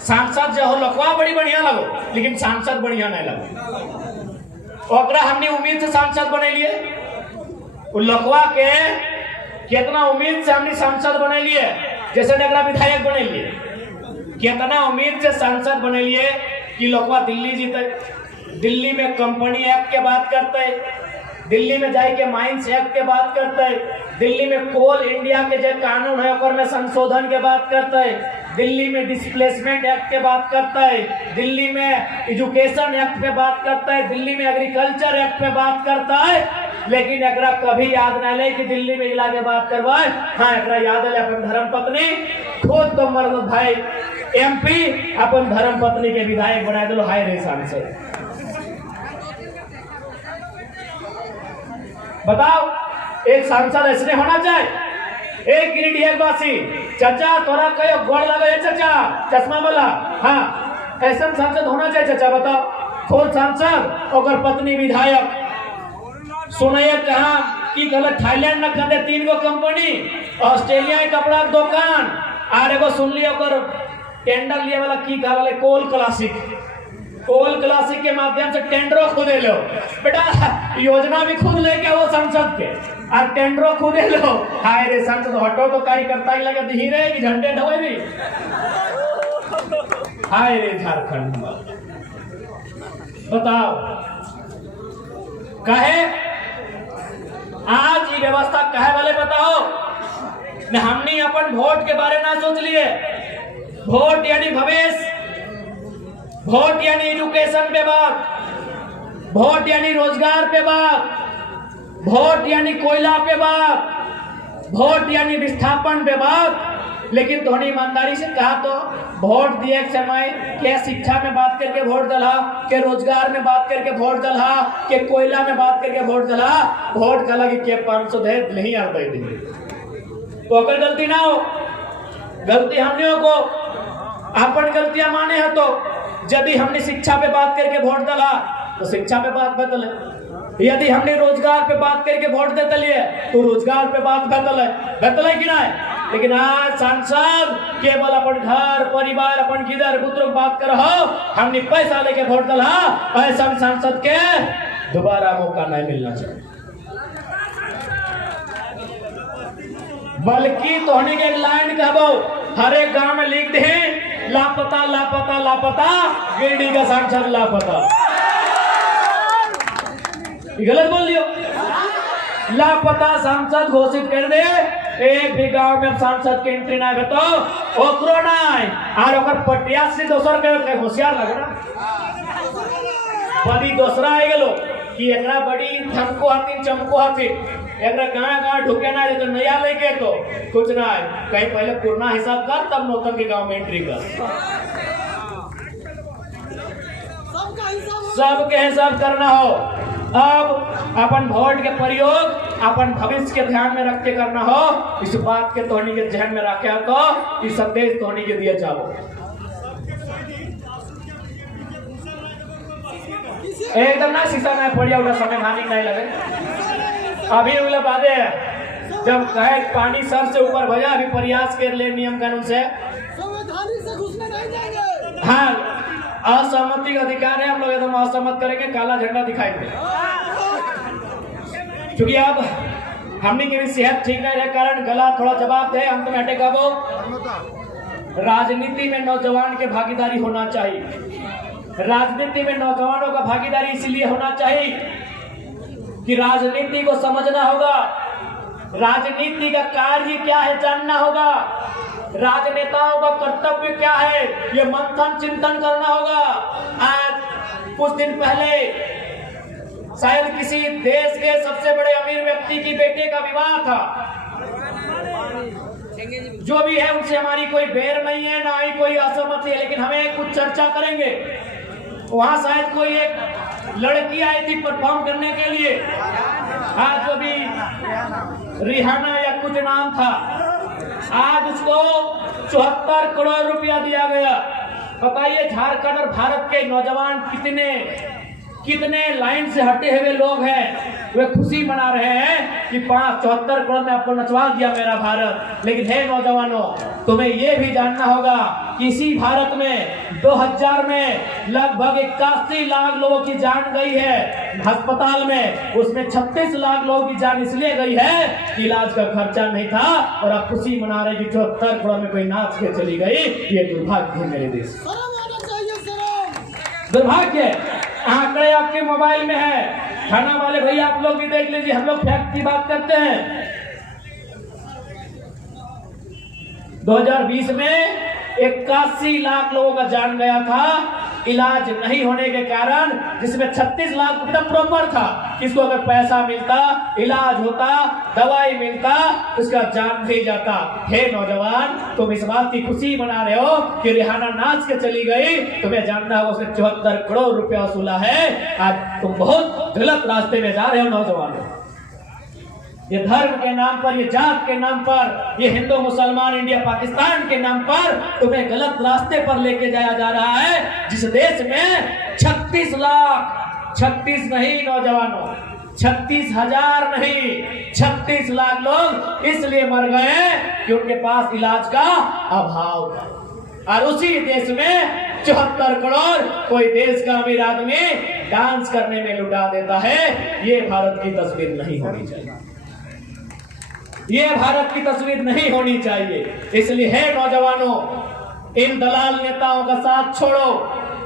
सांसद जो हो लखवा बड़ी बढ़िया लगो, लेकिन सांसद बढ़िया नहीं लगो। ओकरा हमने उम्मीद से सांसद बने लिए, लखवा के कितना उम्मीद से हमने सांसद बने लिए, जैसे नगरा विधायक बने लिए, कितना उम्मीद से सांसद बने लिए कि लखवा दिल्ली जीते, दिल्ली में कंपनी एक्ट के बात करते, दिल्ली में जाए के माइंस एक्ट के बात करते, दिल्ली में कोल इंडिया के जो कानून है ओकर में संशोधन के बात करते, दिल्ली में डिस्प्लेसमेंट एक्ट के बात करता है, दिल्ली में एजुकेशन एक्ट पे बात करता है, दिल्ली में एग्रीकल्चर एक्ट पे बात करता है, लेकिन एकरा कभी याद नहीं ले कि दिल्ली में इला के बात करवाए। हाँ, एकरा याद है अपन धर्म पत्नी खुद तो मर्द भाई एमपी अपन धर्म पत्नी के विधायक बना दिलो। हाय रे सांसद, बताओ एक सांसद ऐसे होना चाहिए। एक गिरिडीह वासी चाचा तोरा कहो गोड़ लगे चाचा चश्मा वाला, हाँ ऐसा सांसद होना चाहिए चाचा। बताओ खुद सांसद और पत्नी विधायक, सुनिए कहा कि गलत थाईलैंड न कर दे 3 गो कंपनी, ऑस्ट्रेलिया के कपड़ा के दुकान, और एगो सुन लिया ओकर टेंडर लिए वाला की कहा वाले कोल क्लासिक, कोल क्लासिक के माध्यम से टेंडरो खुद लो बेटा, योजना भी खुद लेके वो संसद के और टेंडरो खुद लो। हाय रे संसद हटो तो कार्यकर्ता ही लगे धीरे कि झंडे ढोए भी। हाय रे झारखंड, बताओ कहे आज ये व्यवस्था कहे वाले बताओ न, हमने अपन वोट के बारे में सोच लिए। वोट यानी भविष्य, वोट यानी एजुकेशन पे बात, वोट यानी रोजगार पे बात, वोट यानी कोयला पे बात, वोट यानी विस्थापन पे बात। लेकिन धोनी ईमानदारी से कहा तो वोट दिए के समय के शिक्षा में बात करके वोट दला, के रोजगार में बात करके वोट दला, के कोयला में बात करके वोट दला, वोट का लगी के 500 दे नहीं आ पाई दी तो अगर गलती ना हो, गलती हमने को अपन गलतियां माने है तो यदि हमने शिक्षा पे बात करके वोट डाला तो शिक्षा पे बात बदले, यदि हमने रोजगार पे बात करके वोट देते लिए तो रोजगार पे बात बदले कि नहीं। लेकिन आज सांसद केवल अपन घर परिवार अपन किधर पुत्र बात कर हो, हमने पैसा लेके वोट डाला, ऐसा सांसद के दोबारा मौका नहीं मिलना चाहिए। बल्कि तोहनी के एक लाइन कहबो हर एक गांव में लिख दे, लापता लापता लापता गिरडी का सांसद लापता। गलत बोल लियो, लापता सांसद घोषित कर दे। एक भी गांव में सांसद के एंट्री ना तो ओकरो नहीं और ओकर पटिया से दोसर के होशियार लगना बड़ी दोसरा आ गेलो कि एकरा बड़ी धमको हाथी चमको हाथी, एकरा गाँव ढुके ना तो नया लेके तो कुछ ना है, कहीं पहले पुराना हिसाब कर तब नौतन के गांव में एंट्री कर। सबके हिसाब करना हो। अब अपन वोट के प्रयोग अपन भविष्य के ध्यान में रख के करना हो, इस बात के तोहनी के ध्यान में रखे तो इस संदेश तोहनी के दिया जाओ। एकदम ना शीशा नहीं पड़िया उला समय हानि नहीं लगे। अभी उला बादे जब कहे पानी सर से ऊपर भजा, अभी प्रयास कर ले नियम कानून से घुसने नहीं जाएंगे। हाँ, असहमति का अधिकार है, हम लोग एकदम असहमत करेंगे, काला झंडा दिखाई दे। क्योंकि अब हमने की भी सेहत ठीक नहीं रहे कारण गला थोड़ा जवाब दे, अंत में हटेगा वो। राजनीति में नौजवान के भागीदारी होना चाहिए। राजनीति में नौजवानों का भागीदारी इसलिए होना चाहिए कि राजनीति को समझना होगा, राजनीति का कार्य क्या है जानना होगा, राजनेताओं का कर्तव्य क्या है ये मंथन चिंतन करना होगा। आज कुछ दिन पहले शायद किसी देश के सबसे बड़े अमीर व्यक्ति की बेटे का विवाह था। जो भी है उनसे हमारी कोई बैर नहीं है, ना ही कोई असहमति है, लेकिन हमें कुछ चर्चा करेंगे। वहां शायद कोई एक लड़की आई थी परफॉर्म करने के लिए, आज जो भी रिहाना या कुछ नाम था, आज उसको 74 करोड़ रुपया दिया गया। बताइए झारखंड और भारत के नौजवान कितने लाइन से हटे हुए लोग हैं, वे खुशी मना रहे हैं कि 74 करोड़ में आपको नचवा दिया मेरा भारत। लेकिन हे नौजवानों, तुम्हें यह भी जानना होगा कि इसी भारत में 2000 में लगभग 81 लाख लोगों की जान गई है अस्पताल में। उसमें 36 लाख लोगों की जान इसलिए गई है कि इलाज का खर्चा नहीं था, और अब खुशी मना रहे कि 74 करोड़ में कोई नाच के चली गई। ये दुर्भाग्य है मेरे देश, दुर्भाग्य। आंकड़े आपके मोबाइल में है, थाना वाले भैया आप लोग भी देख लीजिए। हम लोग फैक्ट की बात करते हैं। 2020 में 81 लाख लोगों का जान गया था इलाज नहीं होने के कारण, जिसमें 36 लाख एकदम प्रॉपर था। किसको अगर पैसा मिलता, इलाज होता, दवाई मिलता, उसका जान नहीं जाता। हे नौजवान, तुम इस बात की खुशी मना रहे हो कि रिहाना नाच के चली गई, तुम्हें जानना होगा उसने 74 करोड़ रुपया वसूला है। आज तुम बहुत गलत रास्ते में जा रहे हो नौजवानों। ये धर्म के नाम पर, ये जात के नाम पर, ये हिंदू मुसलमान इंडिया पाकिस्तान के नाम पर तुम्हें गलत रास्ते पर लेके जाया जा रहा है। जिस देश में 36 लाख, 36 नहीं नौजवानों, 36,000 नहीं, 36 लाख लोग इसलिए मर गए कि उनके पास इलाज का अभाव था। और उसी देश में 74 करोड़ कोई देश का अमीर आदमी डांस करने में लुटा देता है। ये भारत की तस्वीर नहीं होनी चाहिए, ये भारत की तस्वीर नहीं होनी चाहिए। इसलिए हे नौजवानों, इन दलाल नेताओं का साथ छोड़ो।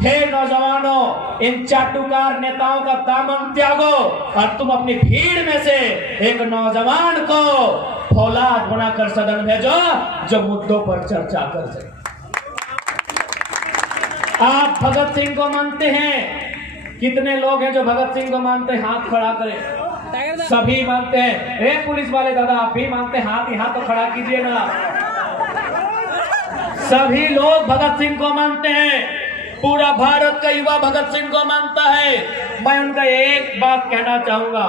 हे नौजवानों, इन चाटुकार नेताओं का दामन त्यागो और तुम अपनी भीड़ में से एक नौजवान को फौलाद बनाकर सदन भेजो जो मुद्दों पर चर्चा कर सके। आप भगत सिंह को मानते हैं? कितने लोग हैं जो भगत सिंह को मानते हैं? हाथ खड़ा करें। सभी मानते हैं। ए पुलिस वाले दादा, आप भी मानते हैं? हाथ यहाँ तो खड़ा कीजिए ना। सभी लोग भगत सिंह को मानते हैं। पूरा भारत का युवा भगत सिंह को मानता है। मैं उनका एक बात कहना चाहूंगा,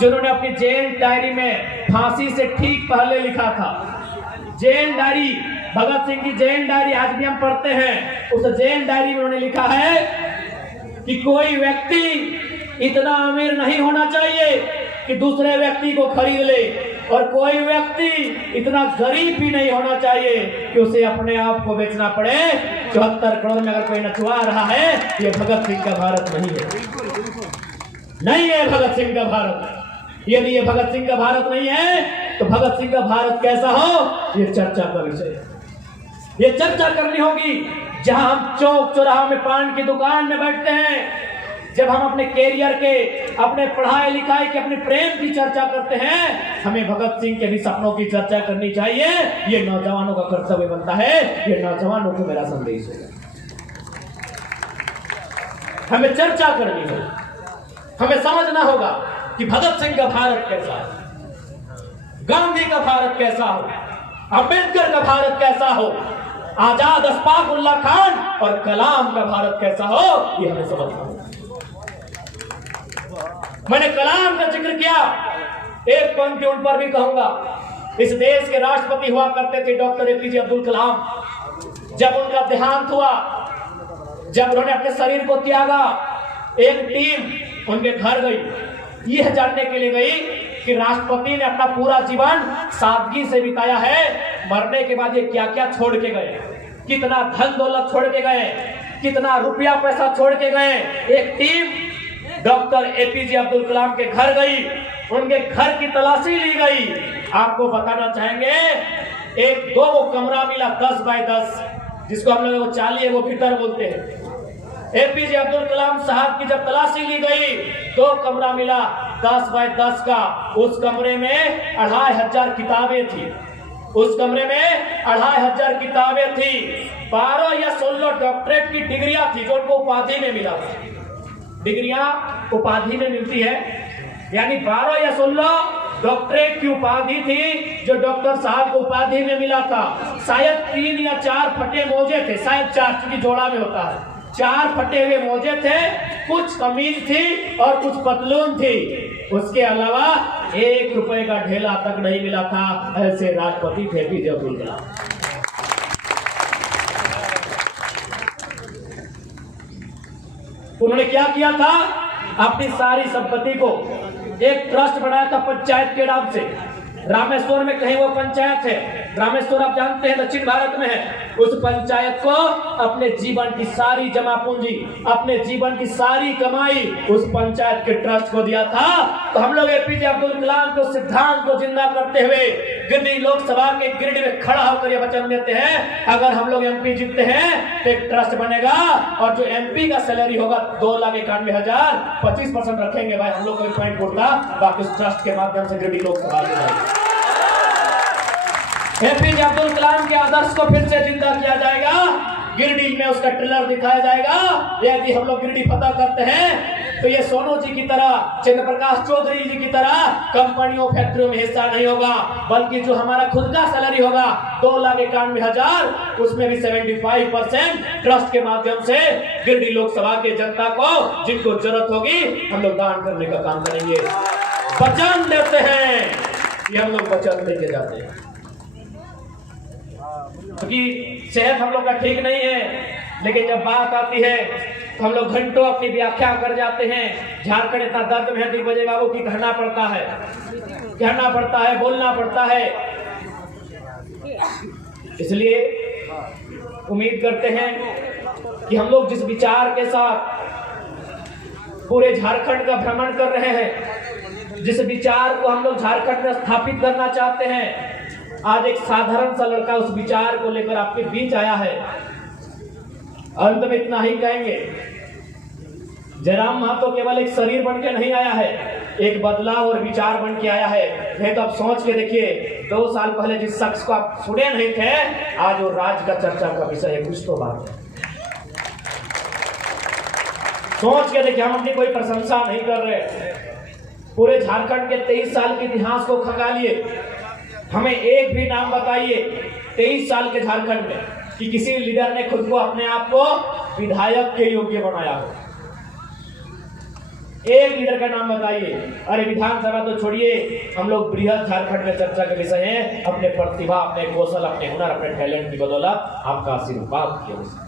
जिन्होंने अपनी जेल डायरी में फांसी से ठीक पहले लिखा था। जेल डायरी, भगत सिंह की जेल डायरी आज भी हम पढ़ते हैं। उस जेल डायरी में उन्होंने लिखा है कि कोई व्यक्ति इतना अमीर नहीं होना चाहिए कि दूसरे व्यक्ति को खरीद ले, और कोई व्यक्ति इतना गरीब भी नहीं होना चाहिए कि उसे अपने आप को बेचना पड़े। 74 करोड़ में अगर कोई नचवा रहा है, ये भगत सिंह का भारत नहीं है, नहीं है भगत सिंह का भारत। यदि ये भगत सिंह का भारत नहीं है तो भगत सिंह का भारत कैसा हो, ये चर्चा का विषय है। ये चर्चा करनी होगी। जहां हम चौक चौराहा में पान की दुकान में बैठते हैं, जब हम अपने कैरियर के, अपने पढ़ाई लिखाई के, अपने प्रेम की चर्चा करते हैं, हमें भगत सिंह के भी सपनों की चर्चा करनी चाहिए। ये नौजवानों का कर्तव्य बनता है। ये नौजवानों को मेरा संदेश है, हमें चर्चा करनी होगी। हमें समझना होगा कि भगत सिंह का भारत कैसा है, गांधी का भारत कैसा हो, अंबेडकर का भारत कैसा हो, आजाद अशफाक उल्लाह खान और कलाम का भारत कैसा हो, ये हमें समझना होगा। मैंने कलाम का जिक्र किया, एक पंक्ति उन पर भी कहूंगा। इस देश के राष्ट्रपति हुआ करते थे डॉक्टर एपीजे अब्दुल कलाम। जब उनका देहांत हुआ, जब उन्होंने अपने शरीर को त्यागा, एक टीम उनके घर गई, यह जानने के लिए गई कि राष्ट्रपति ने अपना पूरा जीवन सादगी से बिताया है, मरने के बाद ये क्या क्या छोड़ के गए, कितना धन दौलत छोड़ के गए, कितना रुपया पैसा छोड़ के गए। एक team doctor APJ Abdul Kalam के घर गई, उनके घर की तलाशी ली गई। आपको बताना चाहेंगे, एक 2 कमरा मिला 10 बाय 10, जिसको हम लोग चाली वो भीतर बोलते हैं। एपीजे अब्दुल कलाम साहब की जब तलाशी ली गई, 2 कमरा मिला 10 बाय 10 का। उस कमरे में 2500 किताबें थी। उस कमरे में 2500 किताबें थी। 12 या 16 डॉक्टरेट की डिग्रियां थी जो उनको उपाधि में मिला। डिग्रियां उपाधि में मिलती है, यानी 12 या 16 डॉक्टरेट की उपाधि थी जो डॉक्टर साहब को उपाधि में मिला था। शायद 3 या 4 फटे मोजे थे, शायद 4, क्योंकि जोड़ा में होता है। 4 फटे हुए मोजे थे, कुछ कमीज थी और कुछ पतलून थी। उसके अलावा 1 रुपए का ढेला तक नहीं मिला था। ऐसे राष्ट्रपति थे एपीजे अब्दुल कलाम। उन्होंने क्या किया था, अपनी सारी संपत्ति को एक ट्रस्ट बनाया था पंचायत के नाम से। रामेश्वर में कहीं वो पंचायत है, रामेश्वर आप जानते हैं दक्षिण भारत में है, उस पंचायत को अपने जीवन की सारी जमा पूंजी, अपने जीवन की सारी कमाई उस पंचायत के ट्रस्ट को दिया था। तो हम लोग एपीजे अब्दुल कलाम के सिद्धांत को जिंदा करते हुए गिरिडीह लोकसभा के गिरिडीह में खड़ा होकर यह वचन देते हैं, अगर हम लोग एमपी जीतते हैं तो एक ट्रस्ट बनेगा और जो एमपी का सैलरी होगा 2,91,000 25% रखेंगे भाई, हम लोग कोई पॉइंट उठता, बाकी उस ट्रस्ट के माध्यम से गिरिडीह लोकसभा में एपीजे अब्दुल कलाम के आदर्श को फिर से जिंदा किया जाएगा, गिरिडीह में उसका ट्रेलर दिखाया जाएगा। यदि हम लोग गिरिडीह फतह करते हैं तो ये सोनू जी की तरह, चंद्र प्रकाश चौधरी जी की तरह कंपनियों फैक्ट्रियों में हिस्सा नहीं होगा, बल्कि जो हमारा खुद का सैलरी होगा 2,91,000 उसमें भी 75% ट्रस्ट के माध्यम से गिरिडीह लोकसभा के जनता को जिनको जरूरत होगी हम लोग दान करने का काम करेंगे। वचन देते हैं कि हम लोग वचन लेके जाते हैं, क्योंकि सेहत हम लोग का ठीक नहीं है, लेकिन जब बात आती है तो हम लोग घंटों अपनी व्याख्या कर जाते हैं। झारखंड इतना दर्द में है दिग्विजय बाबू की कहना पड़ता है, बोलना पड़ता है। इसलिए उम्मीद करते हैं कि हम लोग जिस विचार के साथ पूरे झारखंड का भ्रमण कर रहे हैं, जिस विचार को हम लोग झारखंड में स्थापित करना चाहते हैं, आज एक साधारण सा लड़का उस विचार को लेकर आपके बीच आया है। अंत में इतना ही कहेंगे, जयराम महतो केवल एक शरीर बन के नहीं आया है, एक बदलाव और विचार बन के आया है। नहीं तो आप सोच के देखिए, 2 साल पहले जिस शख्स को आप सुने नहीं थे, आज वो राज का चर्चा का विषय है। कुछ तो बात है, सोच के देखिए। हम अपनी कोई प्रशंसा नहीं कर रहे, पूरे झारखंड के 23 साल के इतिहास को खंगालिए, हमें एक भी नाम बताइए 23 साल के झारखंड में कि किसी लीडर ने खुद को, अपने आप को विधायक के योग्य बनाया हो। एक लीडर का नाम बताइए। अरे विधानसभा तो छोड़िए, हम लोग बृहद झारखंड में चर्चा के विषय है, अपने प्रतिभा, अपने कौशल, अपने हुनर, अपने टैलेंट की बदौलत आपका आशीर्वाद किया।